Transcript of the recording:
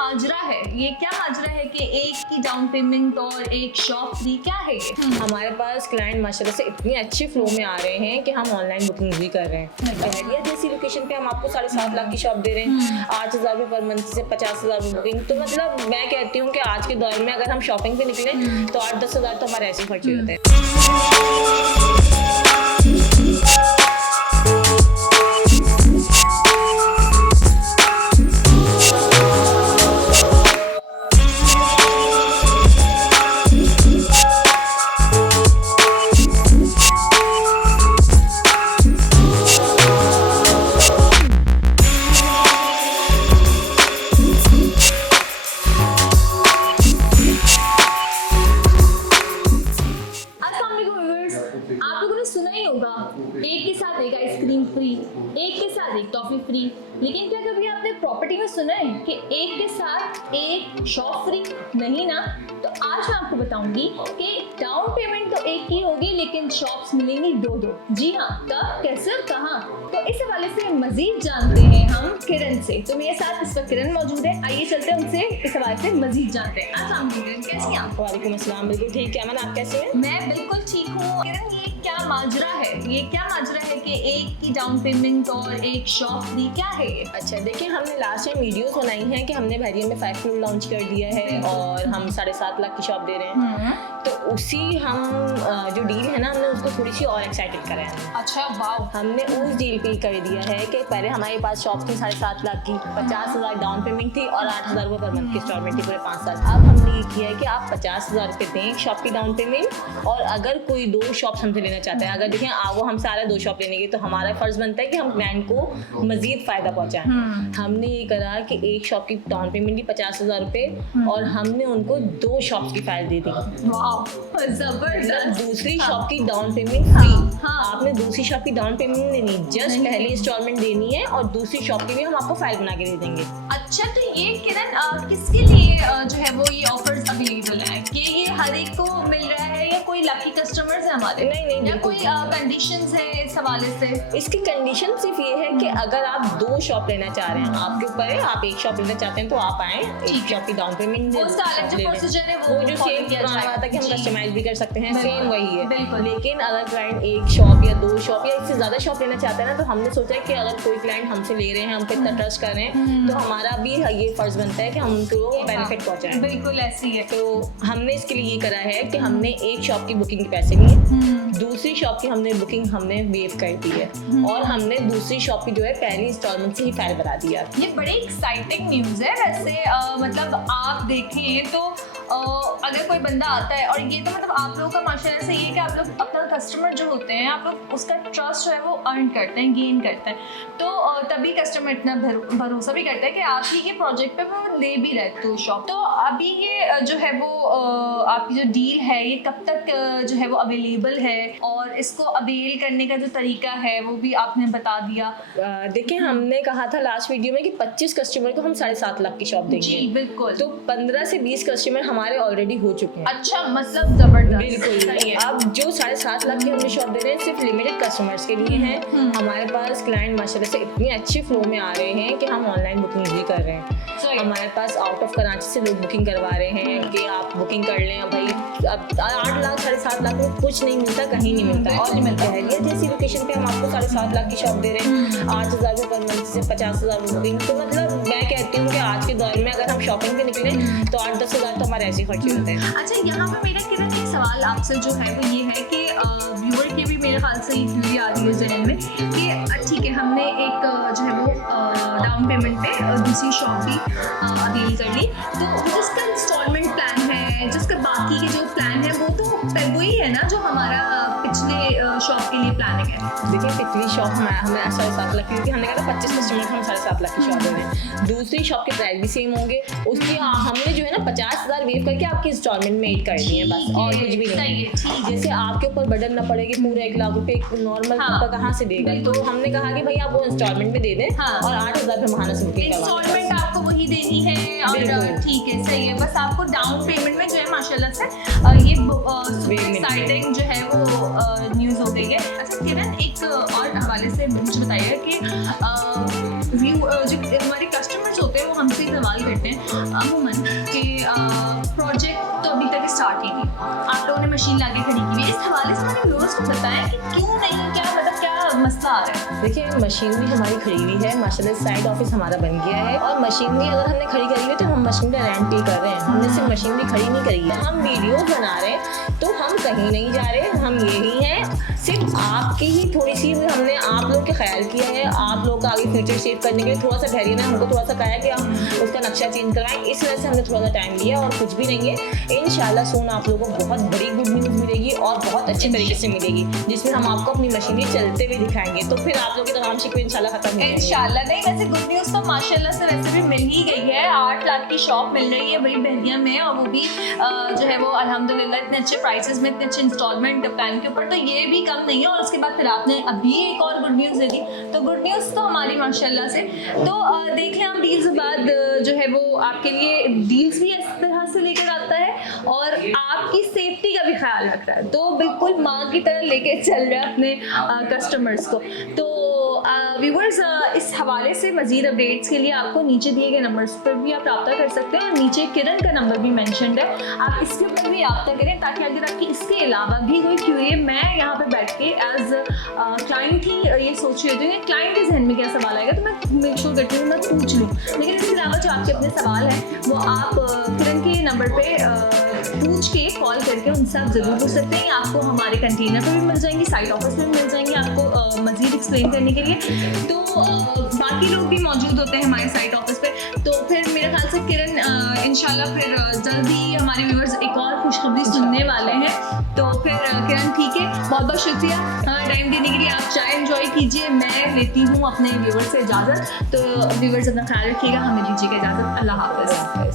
माजरा है? ये क्या माजरा है कि एक की डाउन पेमेंट और एक शॉप फ्री, क्या है ये? हमारे पास क्लाइंट माशाल्लाह से इतनी अच्छी फ्लो में आ रहे हैं कि हम ऑनलाइन बुकिंग भी कर रहे हैं। बहरिया जैसी लोकेशन पे हम आपको 7.5 लाख की शॉप दे रहे हैं, 8,000 रुपये पर मंथ से 50,000 बुकिंग। तो मतलब मैं कहती हूँ कि आज के दौर में अगर हम शॉपिंग पे निकले तो 8-10 हज़ार तो हमारे ऐसे खर्चे होते हैं। आप लोगों ने सुना ही होगा, एक के साथ एक आइसक्रीम फ्री, एक के साथ एक टॉफी फ्री। लेकिन क्या कभी आपने प्रॉपर्टी में सुना है कि एक के साथ एक शॉप फ्री? नहीं ना। तो आज मैं आपको बताऊंगी कि डाउन पेमेंट तो एक ही होगी लेकिन शॉप्स मिलेंगी दो। जी हाँ, कब, कैसे और कहाँ? तो इस हवाले से मजीद जानते हैं हम किरण से। तो मेरे साथ इस वक्त किरण मौजूद है, आइए चलते हैं उनसे इस हवाले से मजीद जानते हैं। अस्सलाम वालेकुम किरण, कैसी हैं आप? वालेकुम अस्सलाम, बिल्कुल ठीक है। अमन, आप कैसे हैं? मैं बिल्कुल ठीक हूँ। किरण, ये क्या माजरा है? ये क्या माजरा है कि एक की डाउन पेमेंट और एक शॉप फ्री, क्या है ये? अच्छा देखिए, हमने लास्ट टाइम वीडियोस बनाई हैं कि हमने बहरिया में 5 फ्लोर लॉन्च कर दिया है और हम 7.5 लाख की शॉप दे रहे हैं। तो उसी हम जो डील है ना, हमने उसको थोड़ी सी और एक्साइटेड करा है। अच्छा, वाव। हमने उस डील पे कर दिया है कि पहले हमारे पास शॉप थी 7.5 लाख की, 50,000 डाउन पेमेंट थी और 8,000 रुपये पर मंथ की इंस्टॉलमेंट थी पूरे 5 साल। अब हमने ये किया है कि आप 50,000 रुपये दें शॉप की डाउन पेमेंट, और अगर कोई 2 शॉप हमसे लेना चाहता है, अगर देखें वो हम सारे 2 शॉप लेने के, तो हमारा फर्ज बनता है कि हम क्लाइंट को मजीद फायदा पहुंचाएं। हमने ये करा कि एक शॉप की डाउन पेमेंट दी 50,000 रुपये और हमने उनको 2 शॉप की फाइल दे दी। जबरदस्त। दूसरी शॉप की डाउन पेमेंट फ्री। हाँ। आपने दूसरी शॉप की डाउन पेमेंट नहीं देनी, जस्ट पहली इंस्टॉलमेंट देनी है और दूसरी शॉप की भी हम आपको फाइल बना के दे देंगे। अच्छा, तो ये किरण किसके लिए जो है वो ये ऑफर्स अवेलेबल है? कि ये हर एक को मिल रहा है या कोई लकी कस्टमर्स है हमारे? नहीं, या कोई कंडीशंस है इस हवाले से? इसकी कंडीशन सिर्फ ये है कि अगर आप 2 शॉप लेना चाह रहे हैं, आपके ऊपर है, आप एक शॉप लेना चाहते हैं तो आप आए, एक शॉप की डाउन पेमेंट वो सारा जो प्रोसीजर है वो जो सेम पुराना था कि हम कस्टमाइज भी कर सकते हैं, सेम वही है। बिल्कुल। लेकिन अगर क्लाइंट एक शॉप या 2 शॉप या इससे ज्यादा शॉप लेना चाहता है ना, तो हमने सोचा है कि अगर कोई क्लाइंट हमसे ले रहे हैं, हम पे इतना ट्रस्ट कर रहे हैं, तो हमारा भी ये फर्ज बनता है कि हम उनको बेनिफिट पहुंचाएं। बिल्कुल ऐसी है। तो हमने इसके लिए ये करा है कि हमने एक शॉप की बुकिंग के पैसे लिए, दूसरी शॉप की हमने बुकिंग वेव कर दी है और हमने दूसरी शॉप की जो है पहली इंस्टॉलमेंट से ही फाइल बना दिया। ये बड़ी एक्साइटिंग न्यूज़ है वैसे। मतलब आप देखें तो अगर कोई बंदा आता है, और ये तो मतलब आप लोगों का माशाल्लाह से ये है कि आप लोग अपना कस्टमर जो होते हैं, आप लोग उसका ट्रस्ट जो है वो अर्न करते हैं, गेन करते हैं। तो तभी कस्टमर इतना भरोसा भी करता है कि आप ही के प्रोजेक्ट पे वो ले भी रहते हो शॉप। तो अभी ये जो है वो आपकी जो डील है ये कब तक जो है वो अवेलेबल है, और इसको अवेल करने का जो तरीका है वो भी आपने बता दिया। देखिए, हमने कहा था लास्ट वीडियो में कि 25 कस्टमर को हम 7.5 लाख की शॉप देंगे। जी बिल्कुल। तो 15 से 20 कस्टमर हमारे ऑलरेडी हो चुके हैं। अच्छा, मतलब जबरदस्त। बिल्कुल सही है। अब जो 7.5 लाख की हमने शॉप दे रहे हैं सिर्फ लिमिटेड कस्टमर्स के लिए हैं। हमारे पास क्लाइंट माशाल्लाह से इतनी अच्छी फ्लो में आ रहे हैं कि हम ऑनलाइन बुकिंग भी कर रहे हैं। हमारे पास आउट ऑफ कराची से लोग बुकिंग करवा रहे हैं कि आप बुकिंग कर लें। भाई अब 8 लाख 7.5 लाख में कुछ नहीं मिलता, कहीं नहीं मिलता। और बहरिया जैसी लोकेशन पे हम आपको 7.5 लाख की शॉप दे रहे हैं, 8,000 रुपये पर मंथ से 50,000 बुकिंग। तो मतलब मैं कहती हूँ कि आज के दौर में अगर हम शॉपिंग पे निकले तो 8-10 हज़ार तो हमारे ऐसे खर्चे होते हैं। अच्छा, यहाँ पे मेरा किरण एक सवाल आपसे जो है वो ये है कि व्यूअर के भी मेरे ख्याल से ये थ्योरी आ रही है जहन में कि ठीक है, हमने एक जो है वो डाउन पेमेंट पे दूसरी शॉप भी अवेल कर ली, तो जिसका इंस्टॉलमेंट प्लान है, जिसका बाकी के जो प्लान है वो तो वही है ना जो हमारा पिछले शॉप के लिए प्लानिंग है। देखिए, पिछली शॉप हमें 7.5 लाख, क्योंकि हमने कहा था 25 कस्टमर को हम 7.5 लाख की शॉप दे रहे हैं। दूसरी शॉप के प्राइस भी सेम होंगे, उसकी हमने जो है ना 50,000 वेव करके आपकी इंस्टॉलमेंट में एड कर दी है बस, और कुछ भी नहीं। जैसे आपके ऊपर बर्डन ना पड़ेगी पूरे 1 लाख रुपए एक नॉर्मल का कहाँ से देगा। तो हमने कहा कि भाई आप वो इंस्टॉलमेंट में दे दें और 8,000 रुपये महाना से बुकिंग करवा। इंस्टॉलमेंट आपको वही देनी है और ठीक है, सही है। बस आपको डाउन पेमेंट में जो है माशाल्लाह से ये सुपर एक्साइटिंग जो है वो न्यूज़ हो गई है। अच्छा किरण, एक और हवाले से मुझे बताइए कि जो हमारे कस्टमर्स होते हैं वो हमसे सवाल करते हैं अमूमन कि प्रोजेक्ट तो अभी तक स्टार्ट ही नहीं, आप लोगों ने मशीन लाके खड़ी की हुई है। इस हवाले से हमारे व्यूअर्स को बताएं कि क्यों नहीं, क्या मतलब क्या मसला आ रहा है। देखिए, मशीनरी हमारी खड़ी हुई है माशाल्लाह, साइड ऑफिस हमारा बन गया है और मशीनरी अगर हमने खड़ी करी हुई है तो हम मशीन का रेंट पे कर रहे हैं, हमने सिर्फ मशीनरी खड़ी नहीं करी है। हम वीडियोस बना रहे हैं तो हम कहीं नहीं जा रहे, हम यही हैं, सिर्फ आपकी ही थोड़ी सी हमने आप लोग के ख्याल किया है, आप लोग का आगे फ्यूचर सेव करने के लिए थोड़ा सा धैर्य ने हमको थोड़ा सा कहा है कि हम उसका नक्शा चेंज करवाएं, इस वजह से हमने थोड़ा सा टाइम लिया और कुछ भी नहीं है। इंशाल्लाह सून आप लोगों को बहुत बड़ी गुड न्यूज़ मिलेगी और बहुत अच्छे तरीके से मिलेगी, जिसमें हम आपको अपनी मशीनरी चलते हुए दिखाएंगे, तो फिर आप लोग के तमाम शिकवे इंशाल्लाह खत्म हो जाएंगे। इंशाल्लाह। नहीं, वैसे गुड न्यूज़ तो माशाल्लाह से वैसे भी मिल ही गई है। 8 लाख की शॉप मिल रही है बड़ी बहरिया में, और वो भी जो है वो अल्हम्दुलिल्लाह इतने अच्छे प्राइसेस में, इतने अच्छे इंस्टॉलमेंट प्लान के ऊपर, तो ये भी कम नहीं है। और उसके बाद फिर आपने अभी एक और गुड न्यूज़ दे दी, तो गुड न्यूज़ तो हमारी माशाल्लाह से। तो देख लें हम डील्स के बाद जो है वो आपके लिए डील्स भी इस तरह से लेकर आता है और आपकी सेफ्टी का भी ख्याल रख रहा है, तो बिल्कुल माँ की तरह लेके चल रहा है अपने कस्टमर्स को। तो व्यूवर्स, इस हवाले से मज़ीद अपडेट्स के लिए आपको नीचे दिए गए नंबर्स पर भी आप रब्ता कर सकते हैं, और नीचे किरण का नंबर भी मेंशन्ड है, आप इसके ऊपर भी रब्ता करें, ताकि अगर आपकी इसके अलावा भी कोई क्यूरी है, मैं यहाँ पर बैठ के एज क्लाइंट ही ये सोच रही होती हूँ कि क्लाइंट के जहन में क्या सवाल आएगा, तो मैं मेक श्योर करती हूँ मैं पूछ लूँ। लेकिन इसके अलावा जो आपके अपने सवाल हैं वो आप किरण के नंबर पर पूछ के कॉल करके उनसे आप ज़रूर पूछ सकते हैं। आपको हमारे कंटेनर पर भी मिल जाएंगी, साइड ऑफिस में भी मिल जाएंगी आपको मज़ीद एक्सप्लेन करने के लिए। तो बाकी लोग भी मौजूद होते हैं हमारे साइड ऑफिस पे। तो फिर मेरे ख्याल से किरण इंशाल्लाह फिर जल्दी हमारे व्यूअर्स एक और खुशखबरी सुनने वाले हैं। तो फिर किरण ठीक है, बहुत बहुत शुक्रिया हमारा टाइम देने के लिए। आप चाय एंजॉय कीजिए, मैं लेती हूँ अपने व्यूअर्स से इजाज़त। तो व्यूअर्स अपना ख्याल रखिएगा, हमें दीजिएगा इजाज़त। अल्लाह हाफ़िज़।